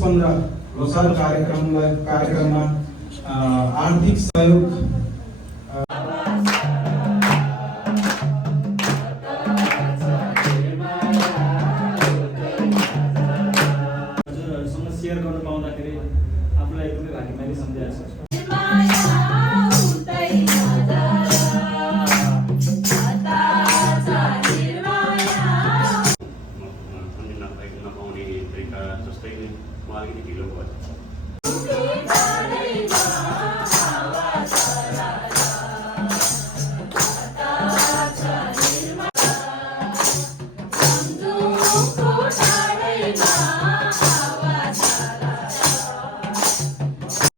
15 लोसार कार्यक्रममा आर्थिक सहयोग शेयर गर्न पाउँदाखेरि आफूलाई एकदमै भाग्यमानी सम्झिरहेको छ। नपाउने तरिका जस्तै नै म अलिकति ढिलो भयो।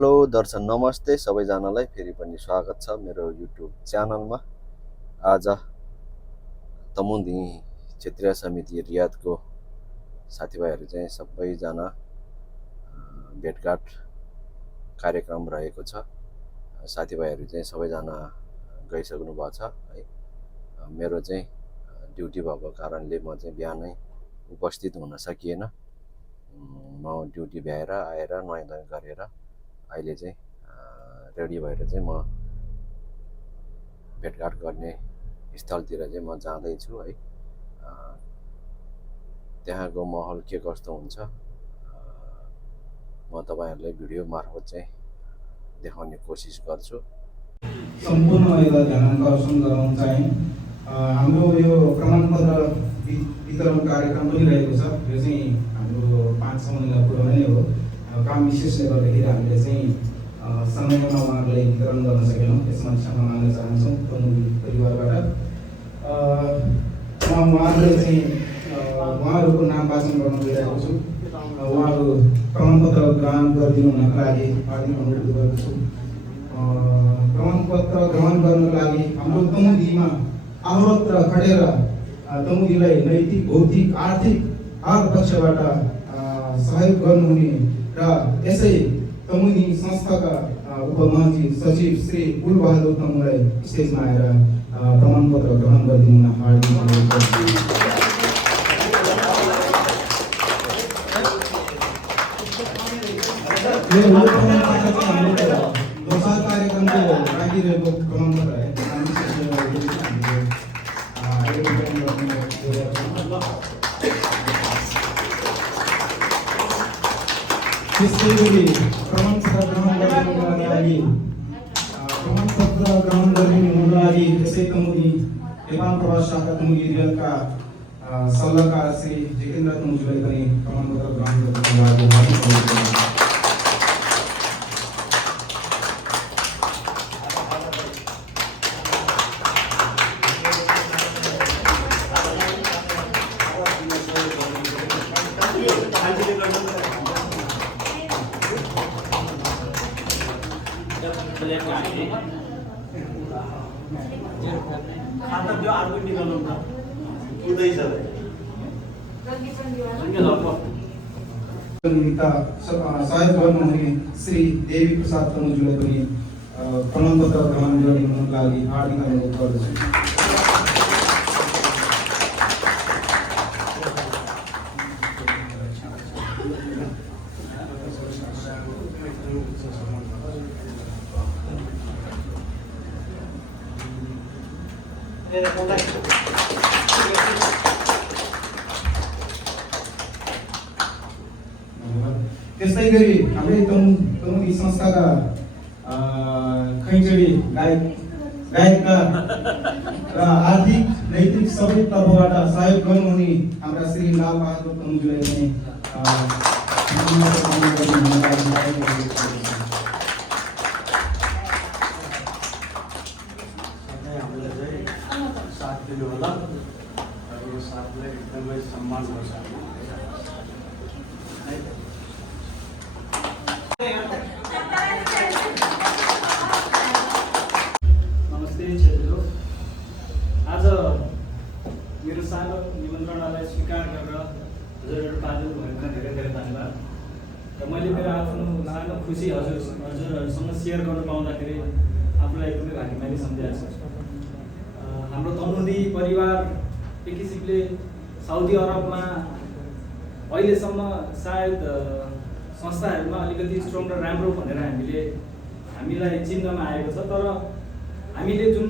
हेलो दर्शक नमस्ते सबैजनालाई फेरि पनि स्वागत छ मेरो युट्युब च्यानलमा। आज तमुदी क्षेत्रीय समिति रियादको साथीभाइहरू चाहिँ सबैजना भेटघाट कार्यक्रम रहेको छ। साथीभाइहरू चाहिँ सबैजना गइसक्नु भएको छ है। मेरो चाहिँ ड्युटी भएको कारणले म चाहिँ बिहानै उपस्थित हुन सकिएन। म ड्युटी भ्याएर आएर नुहाइ गरेर अहिले चाहिँ रेडी भएर चाहिँ म भेटघाट गर्ने स्थलतिर चाहिँ म जाँदैछु है। त्यहाँको माहौल के कस्तो हुन्छ म तपाईहरुलाई भिडियो मार्फत चाहिँ देखाउने कोसिस गर्छु। सम्पूर्ण महिला ध्यानाकर्षण गराउन चाहिँ हाम्रो यो प्रमाणपत्र वितरण कार्यक्रम पनि रहेको छ। यो चाहिँ हाम्रो 5-6 महिना पुरानो नै हो। काम विशेषले गर्दाखेरि हामीले चाहिँ समयमा उहाँहरूलाई वितरण गर्न सकेनौँ। यसमा क्षमा माग्न चाहन्छौँ तमुदी परिवारबाट। उहाँहरूले चाहिँ उहाँहरूको नाम वाचन गर्न गइरहेको छु। उहाँहरू प्रमाणपत्र ग्रहण गरिदिनु हुनको लागि हार्दिक अनुरोध गर्दछु। प्रमाणपत्र ग्रहण गर्नको लागि हाम्रो तमुदीमा अहोरात्र खटेर तमुदीलाई नैतिक, भौतिक, आर्थिक हर पक्षबाट सहयोग गर्नुहुने र यसै तमुदी संस्थाका उपमहासचिव सचिव श्री कुलबहादुर तमुलाई स्टेजमा आएर प्रमाणपत्र ग्रहण गरिदिनु हार्दिक अनुरोध गर्दछु। यो प्रमाणपत्र चाहिँ हामीले लोसार कार्यक्रमको राखिरहेको प्रमाणपत्र है। त्यसै गरी प्रमाणपत्र ग्रहण गरिनुको लागि यसै तमुदी नेपाल प्रवास शाखा तमुदी रियादका सल्लाहकार श्री जितेन्द्र तमुजुलाई पनि प्रमाणपत्र ग्रहण गर्नको लागि हार्दिक अनुरोध गर्दछु। सहयोग गर्नुहुने श्री देवी प्रसाद तमुजुलाई पनि प्रमाणपत्र ग्रहण गरिनुको लागि हार्दिक अनुरोध गर्दछु। त्यसै गरी हाम्रै तमुदी संस्थाका खैँचडी गायकका र आर्थिक नैतिक सबै तर्फबाट सहयोग गर्नुहुने हाम्रा श्री लाल बहादुर तमुजुलाई पनि साथ दिनु होला र यो साथलाई एकदमै सम्मान गर्छ। नमस्ते क्षेत्रीहरू, आज मेरो सानो निमन्त्रणालाई स्वीकार गरेर हजुरहरू पाल्नु भएकोमा धेरै धेरै धन्यवाद। र मैले मेरो आफ्नो सानो खुसी हजुरहरूसँग सेयर गर्न पाउँदाखेरि आफूलाई एकदमै भाग्यमानी सम्झिरहेको छु। हाम्रो तमुदी परिवार एक किसिमले साउदी अरबमा अहिलेसम्म सायद संस्थाहरूमा अलिकति स्ट्रङ र राम्रो भनेर हामीलाई चिन्नमा आएको छ। तर हामीले जुन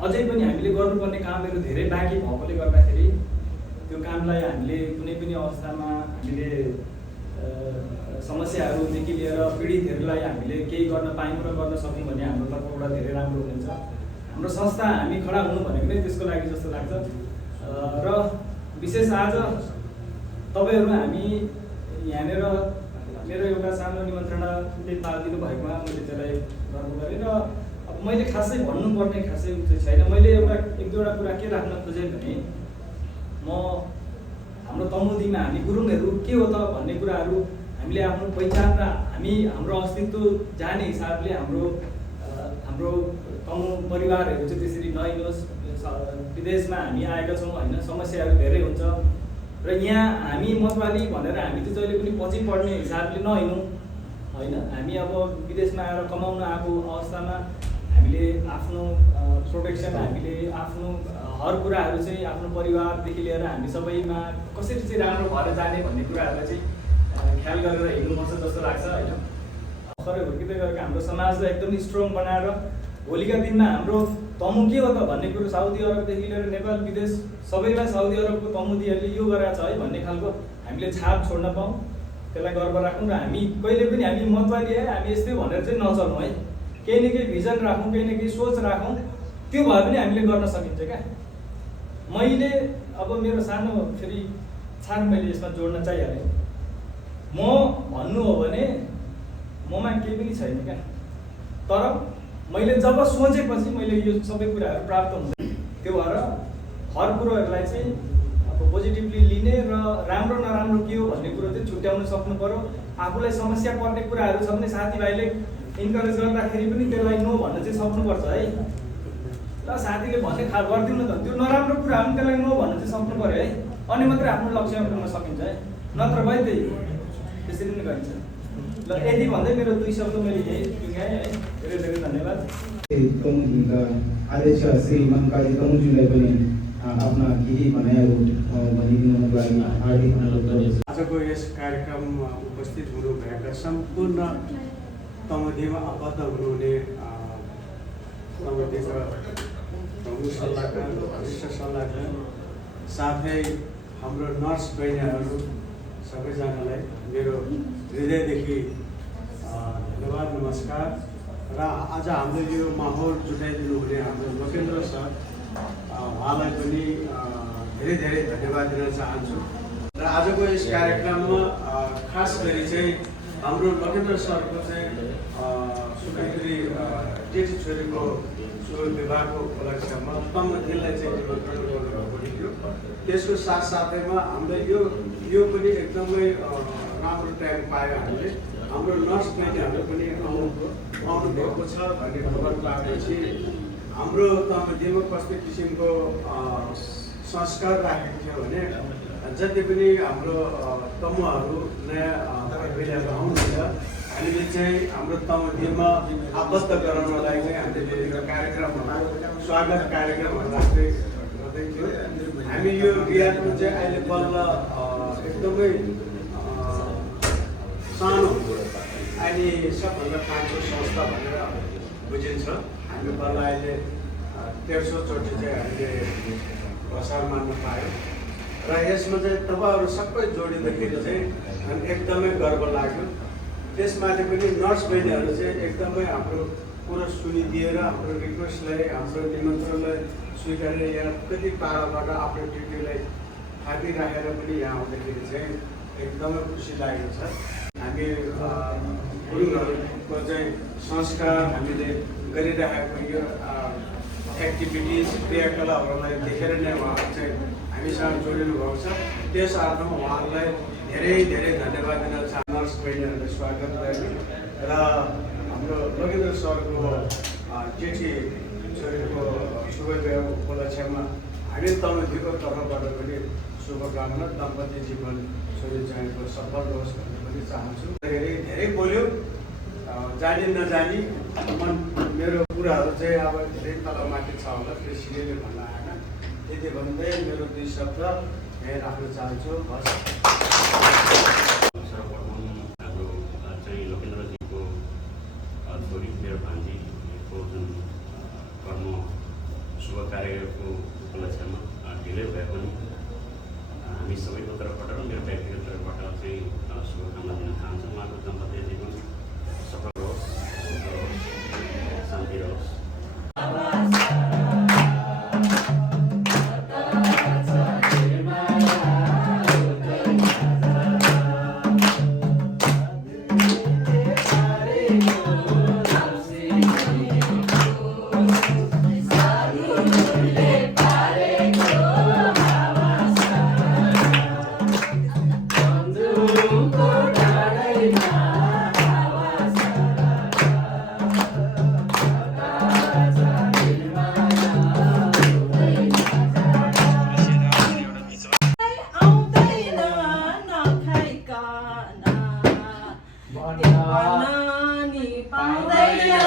अझै पनि हामीले गर्नुपर्ने कामहरू धेरै बाँकी भएकोले गर्दाखेरि त्यो कामलाई हामीले कुनै पनि अवस्थामा हामीले समस्याहरूदेखि लिएर पीडितहरूलाई हामीले केही गर्न पायौँ र गर्न सक्यौँ भने हाम्रो तर्फबाट धेरै राम्रो हुनेछ। हाम्रो संस्था हामी खडा हुनु भनेको नै त्यसको लागि जस्तो लाग्छ। र विशेष आज तपाईँहरू हामी यहाँनिर मेरो एउटा सानो निमन्त्रणाले पालिदिनु भएकोमा मैले त्यसलाई गर्व गरेँ। र अब मैले खासै भन्नुपर्ने खासै छैन। मैले एउटा एक दुईवटा कुरा के राख्न खोजेँ भने म हाम्रो तमुदीमा हामी गुरुङहरू के हो त भन्ने कुराहरू हामीले आफ्नो पहिचान र हाम्रो अस्तित्व जाने हिसाबले हाम्रो तमु परिवारहरू चाहिँ त्यसरी नहिँडोस्। विदेशमा हामी आएका छौँ होइन, समस्याहरू धेरै हुन्छ र यहाँ हामी मतवाली भनेर हामी चाहिँ जहिले पनि पछि पढ्ने हिसाबले नहिँडौँ होइन। हामी अब विदेशमा आएर कमाउन आएको अवस्थामा हामीले आफ्नो प्रोटेक्सन, हामीले आफ्नो हर कुराहरू चाहिँ आफ्नो परिवारदेखि लिएर हामी सबैमा कसरी चाहिँ राम्रो भएर जाने भन्ने कुराहरूलाई चाहिँ ख्याल गरेर हिँड्नुपर्छ जस्तो लाग्छ होइन। भर्खरै हुर्किँदै गएको हाम्रो समाजलाई एकदम स्ट्रङ बनाएर भोलिका दिनमा हाम्रो तमु के हो त भन्ने कुरो साउदी अरबदेखि लिएर नेपाल विदेश सबैमा साउदी अरबको तमुदीहरूले यो गरेको छ है भन्ने खालको हामीले छाप छोड्न पाऊँ, त्यसलाई गर्व राखौँ। र हामी कहिले पनि हामी मतवाली है हामी यस्तै भनेर चाहिँ नचलौँ है। केही न केही भिजन राखौँ, केही न केही सोच राखौँ, त्यो भए पनि हामीले गर्न सकिन्छ क्या। मैले अब मेरो सानो फेरि छान मैले यसमा जोड्न चाहिहालेँ। म भन्नु हो भने ममा केही पनि छैन क्या, तर मैले जब सोचेपछि मैले यो सबै कुराहरू प्राप्त हुन्छ। त्यो भएर हर कुरोहरूलाई चाहिँ अब पोजिटिभली लिने र राम्रो नराम्रो के हो भन्ने कुरो चाहिँ छुट्याउन सक्नु पऱ्यो। आफूलाई समस्या पर्ने कुराहरू छ भने साथीभाइले इन्करेज गर्दाखेरि पनि त्यसलाई नो भन्न चाहिँ सक्नुपर्छ है। ल साथीले भन्ने गरिदिउँ न त, त्यो नराम्रो कुराहरू पनि त्यसलाई नो भन्न चाहिँ सक्नु पऱ्यो है। अनि मात्रै आफ्नो लक्ष्यमा पुग्न सकिन्छ है, नत्र भए त्यही त्यसरी नै गरिन्छ। ल यति भन्दै मेरो 2 शब्द मैले यही टुङ्गाएँ है। धेरै धेरै धन्यवाद। तमुदीका अध्यक्ष श्री मनकाजी तमुजीलाई पनि आफ्ना केही भनाइहरू भनिदिनुको लागि हार्दिक अनुरोध गर्दछु। आजको यस कार्यक्रममा उपस्थित हुनुभएका सम्पूर्ण तमुदीमा आबद्ध हुनुहुने तमुदीका प्रमुख सल्लाहकार, वरिष्ठ सल्लाहकार, साथै हाम्रो नर्स बहिनीहरू सबैजनालाई मेरो हृदयदेखि धन्यवाद, नमस्कार। र आज हाम्रो यो माहौल जुटाइदिनु हुने हाम्रो लोकेन्द्र सर, उहाँलाई पनि धेरै धेरै धन्यवाद दिन चाहन्छु। र आजको यस कार्यक्रममा खास गरी चाहिँ हाम्रो लोकेन्द्र सरको चाहिँ सुकाइत्री जेठी छोरीको शुभ विवाहको उपलक्ष्यमा तमुदीलाई चाहिँ निमन्त्रण गर्नुभएको थियो। त्यसको साथसाथैमा हामीले यो पनि एकदमै राम्रो टाइम पायो। हामीले हाम्रो नर्स बहिनीहरू पनि आउनु भएको छ भन्ने खबर पाएपछि हाम्रो तमुदीमा कस्तो किसिमको संस्कार राखेको थियो भने जति पनि हाम्रो तमुहरू नयाँ पहिलाहरू आउनुहुन्छ हामीले चाहिँ हाम्रो तमुदीमा आबद्ध गराउनलाई चाहिँ हामीले यो कार्यक्रमहरू स्वागत कार्यक्रमहरू राख्दै गर्दैथ्यो। हामी यो रियादमा चाहिँ अहिले बल्ल एकदमै सानो अहिले सबभन्दा कान्छो संस्था भनेर बुझिन्छ। हामी बल्ल अहिले 1300 चोटि चाहिँ हामीले प्रसार मान्न पायौँ। र यसमा चाहिँ तपाईँहरू सबै जोडिँदाखेरि चाहिँ एकदमै गर्व लाग्यो। त्यसमाथि पनि नर्स बहिनीहरू चाहिँ एकदमै हाम्रो कुरो सुनिदिएर हाम्रो रिक्वेस्टलाई, हाम्रो निमन्त्रणलाई स्वीकारेर यहाँ कति टाढाबाट आफ्नो ड्युटीलाई थापिराखेर पनि यहाँ आउँदाखेरि चाहिँ एकदमै खुसी लागेको छ। हामी गुरुङहरूको चाहिँ संस्कार हामीले गरिरहेको यो एक्टिभिटिज क्रियाकलापहरूलाई देखेर नै उहाँहरू चाहिँ हामीसँग जोडिनु भएको छ। त्यस अर्थमा उहाँहरूलाई धेरै धेरै धन्यवाद दिन चाहन्छु। नर्स बहिनीहरूलाई स्वागत गर्ने र हाम्रो लोकेन्द्र सरको जेठी छोरीको शुभ विवाह उपलक्ष्यमा हामी तमुदीको तर्फबाट पनि शुभकामना, दम्पति जीवन छोरी ज्वाइँको सफल होस् भन्ने पनि चाहन्छु। धेरै धेरै बोल्यो, जानी नजानी मेरो कुराहरू चाहिँ अब धेरै तलमाथि छ होला, त्यसैले भन्न आएन। त्यति भन्दै मेरो 2 शब्द यहीँ राख्न चाहन्छु। सर्वप्रथम हाम्रो भन्न नि पाउँदैन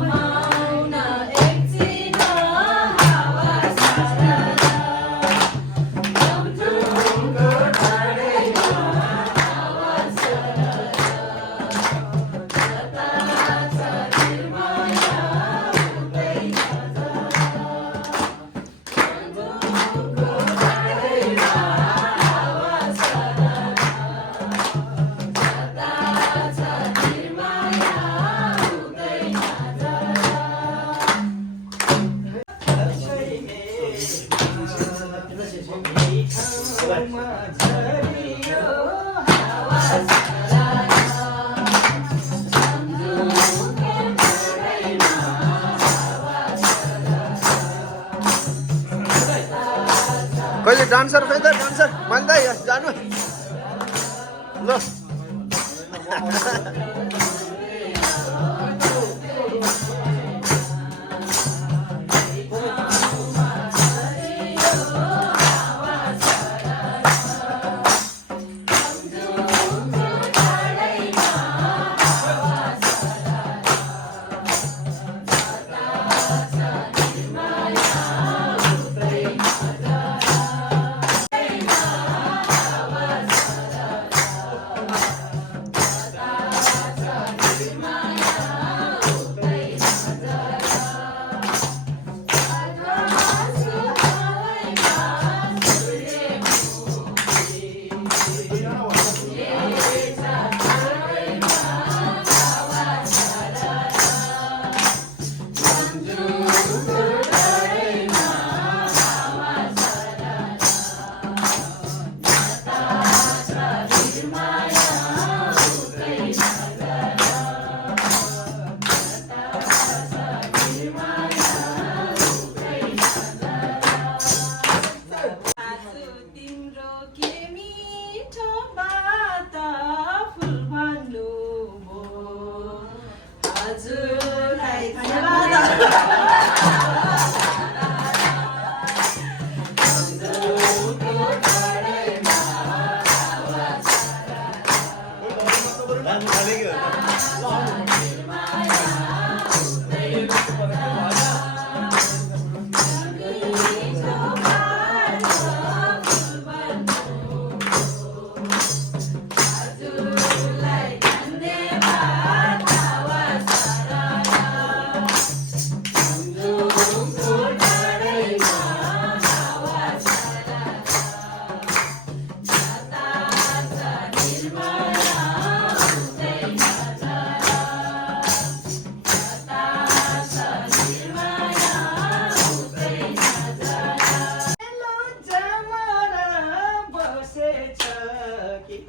रमाउन एकछिन हावा कहिले डान्सर खोइ त डान्सर मान्दा जानु ल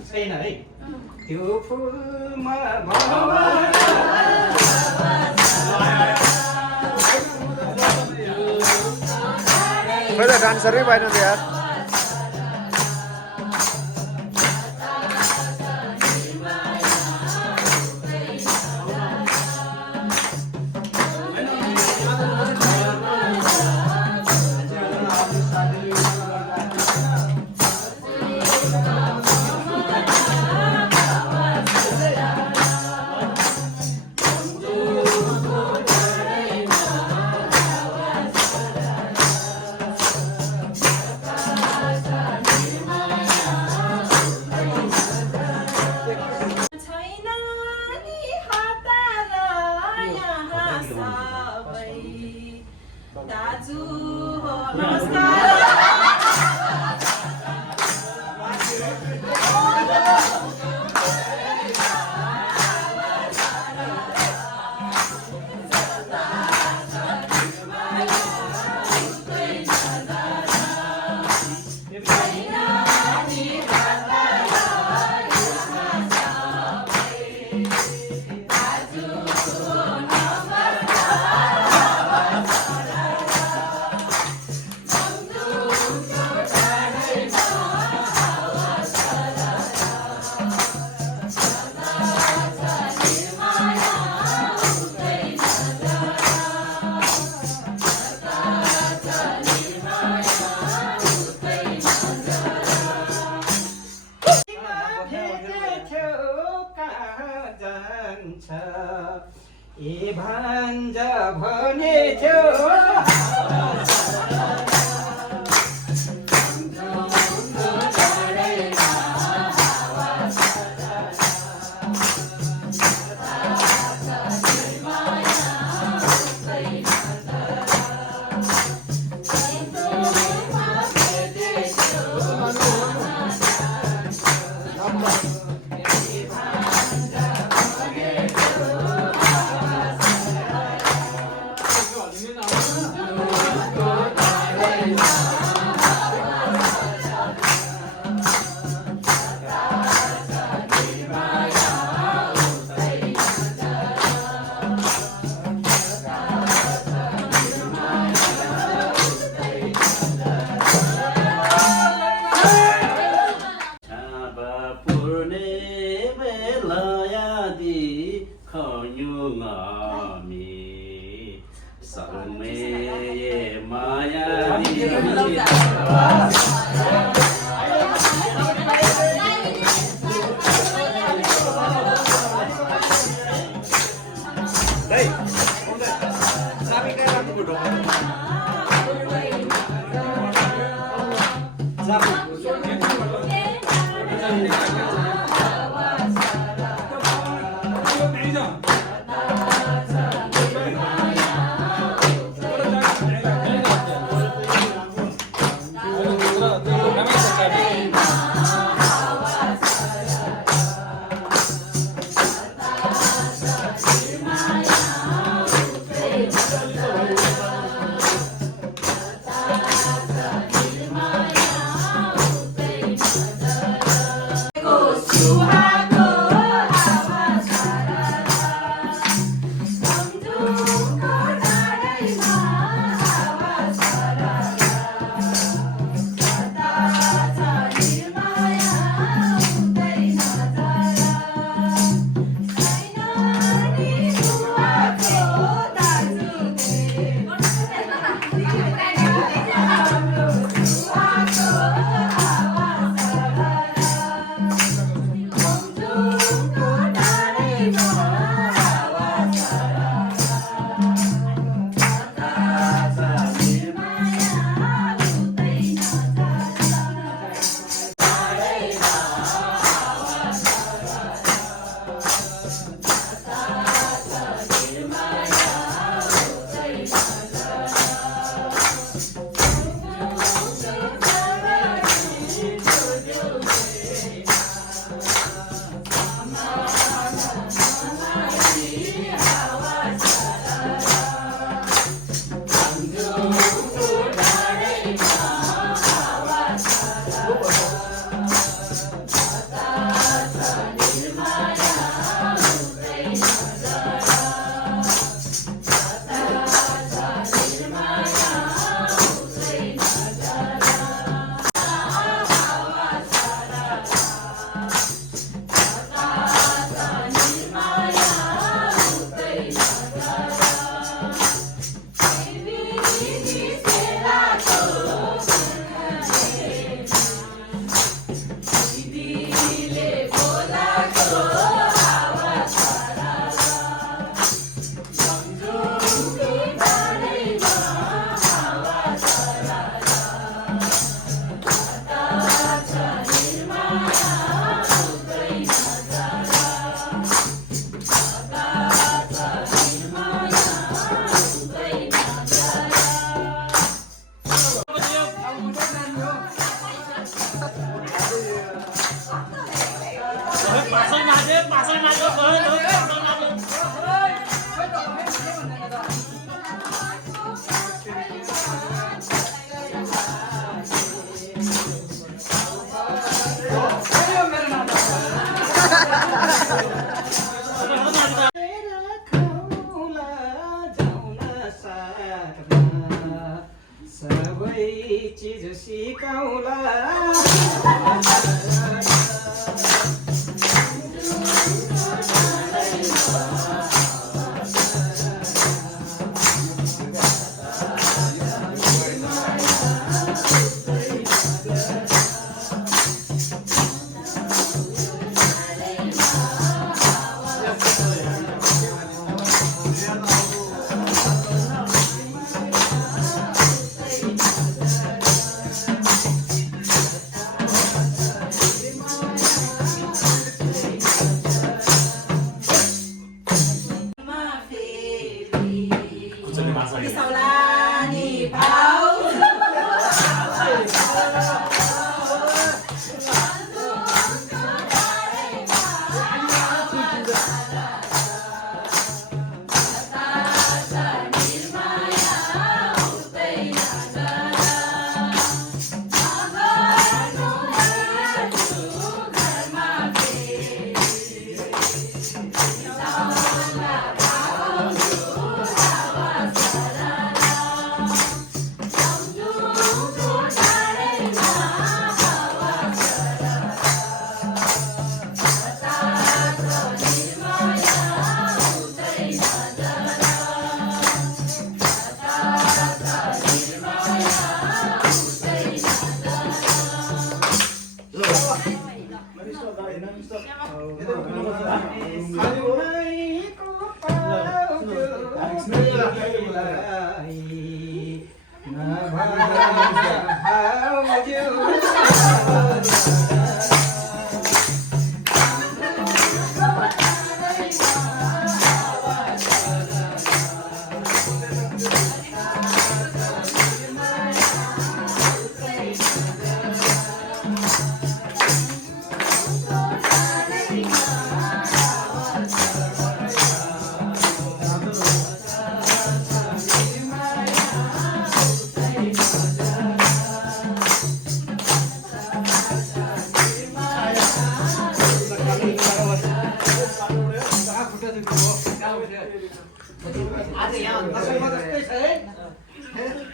छैन है त्यो फुलमा खोइ त डान्सरै भएन त यार हुन्छ ए भान्जा भने थियो चीज सिकाउला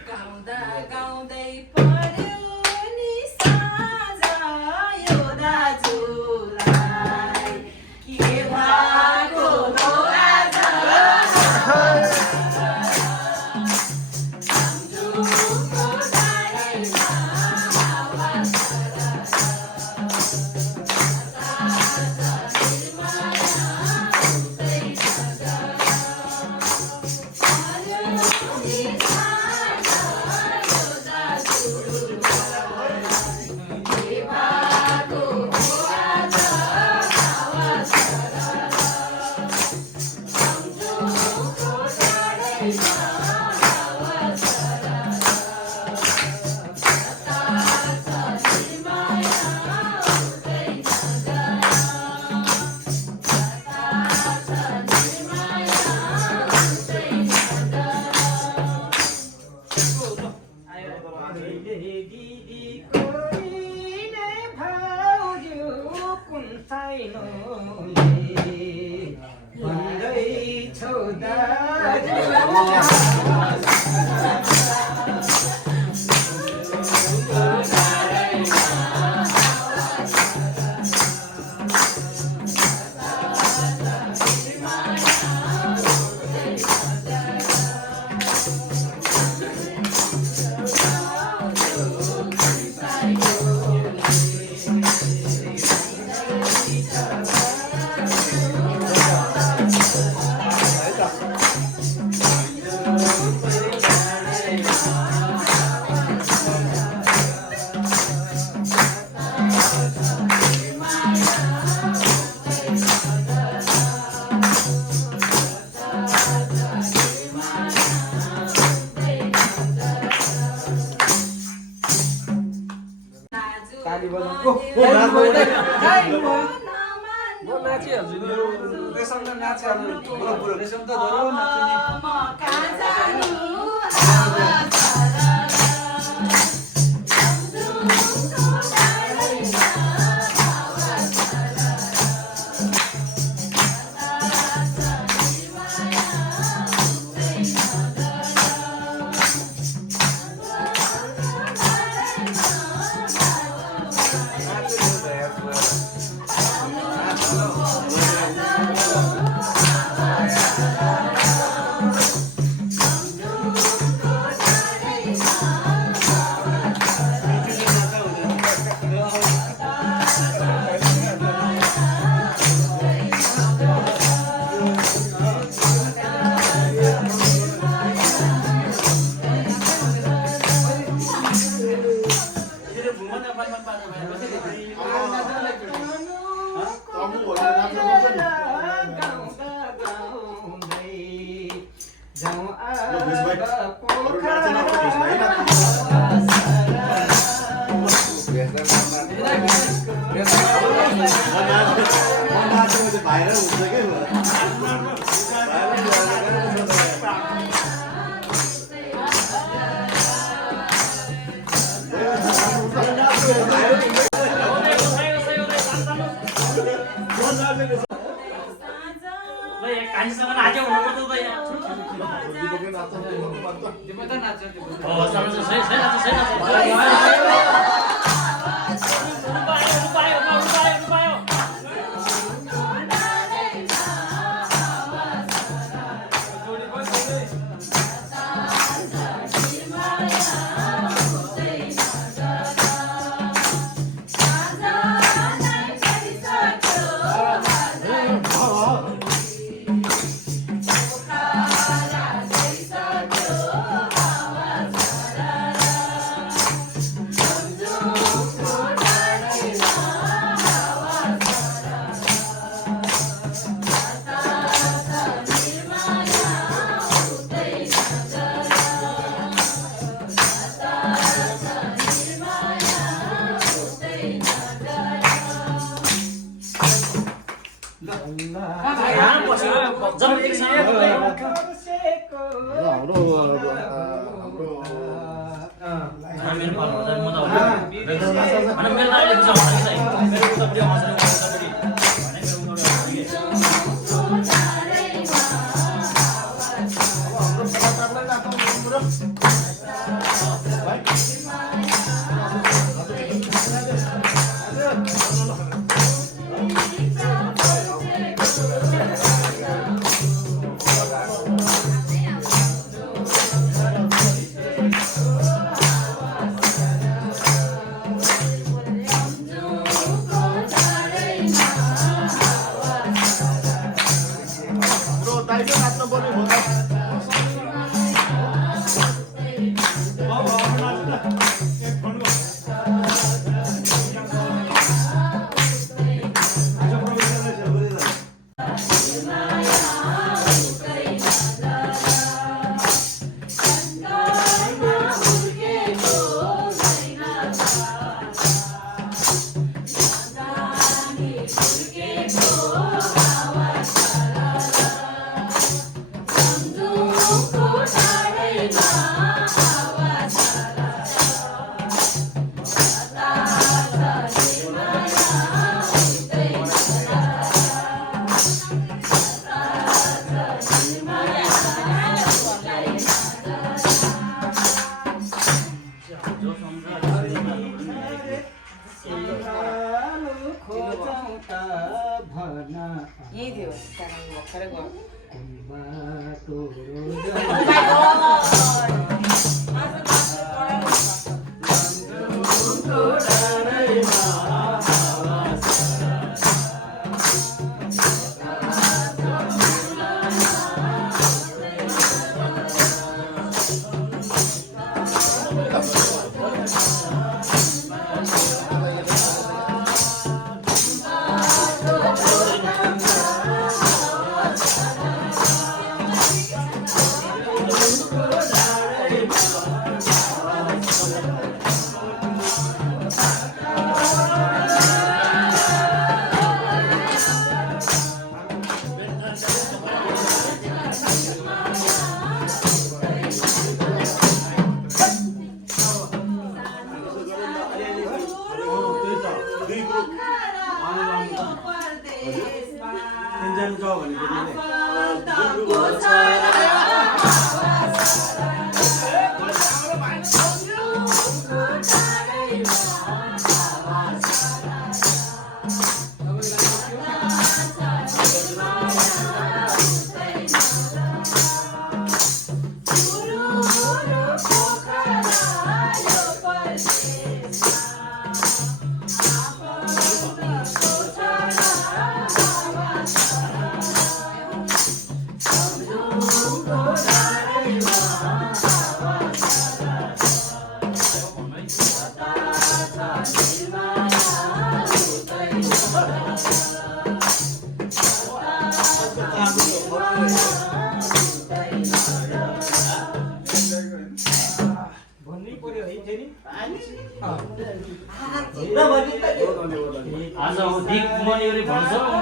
गाउँदा गाउँदै पर्यो नि साँझ यो दाजुलाई के भएको हो आज सम्झुको डाँडैमा हावा यही थियो त्यहाँको भर्खरै गयो आज हो दिक मनिले भन्छ